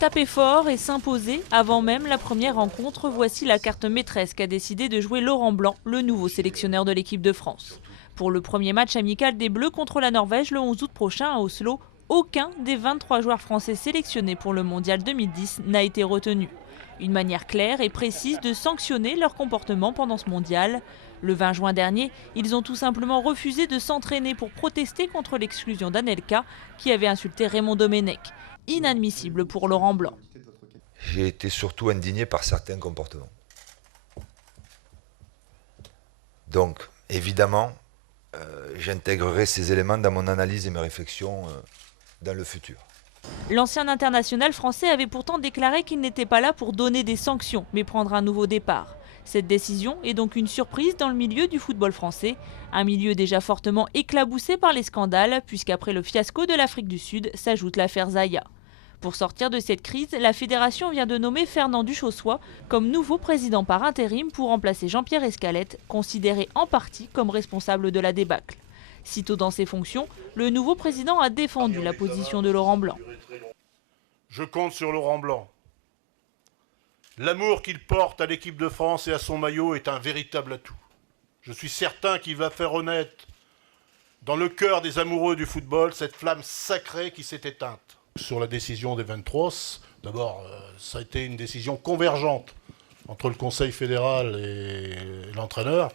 Taper fort et s'imposer avant même la première rencontre, voici la carte maîtresse qu'a décidé de jouer Laurent Blanc, le nouveau sélectionneur de l'équipe de France. Pour le premier match amical des Bleus contre la Norvège le 11 août prochain à Oslo, aucun des 23 joueurs français sélectionnés pour le Mondial 2010 n'a été retenu. Une manière claire et précise de sanctionner leur comportement pendant ce mondial. Le 20 juin dernier, ils ont tout simplement refusé de s'entraîner pour protester contre l'exclusion d'Anelka, qui avait insulté Raymond Domenech. Inadmissible pour Laurent Blanc. J'ai été surtout indigné par certains comportements. Donc, évidemment, j'intégrerai ces éléments dans mon analyse et mes réflexions dans le futur. L'ancien international français avait pourtant déclaré qu'il n'était pas là pour donner des sanctions, mais prendre un nouveau départ. Cette décision est donc une surprise dans le milieu du football français, un milieu déjà fortement éclaboussé par les scandales, puisqu'après le fiasco de l'Afrique du Sud s'ajoute l'affaire Zaya. Pour sortir de cette crise, la fédération vient de nommer Fernand Duchossois comme nouveau président par intérim pour remplacer Jean-Pierre Escalette, considéré en partie comme responsable de la débâcle. Sitôt dans ses fonctions, le nouveau président a défendu la position de Laurent Blanc. Je compte sur Laurent Blanc. L'amour qu'il porte à l'équipe de France et à son maillot est un véritable atout. Je suis certain qu'il va faire renaître dans le cœur des amoureux du football cette flamme sacrée qui s'est éteinte. Sur la décision des 23, d'abord, ça a été une décision convergente entre le Conseil fédéral et l'entraîneur.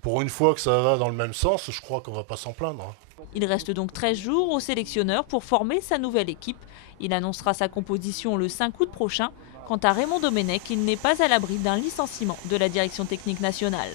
Pour une fois que ça va dans le même sens, je crois qu'on ne va pas s'en plaindre. Il reste donc 13 jours au sélectionneur pour former sa nouvelle équipe. Il annoncera sa composition le 5 août prochain. Quant à Raymond Domenech, il n'est pas à l'abri d'un licenciement de la direction technique nationale.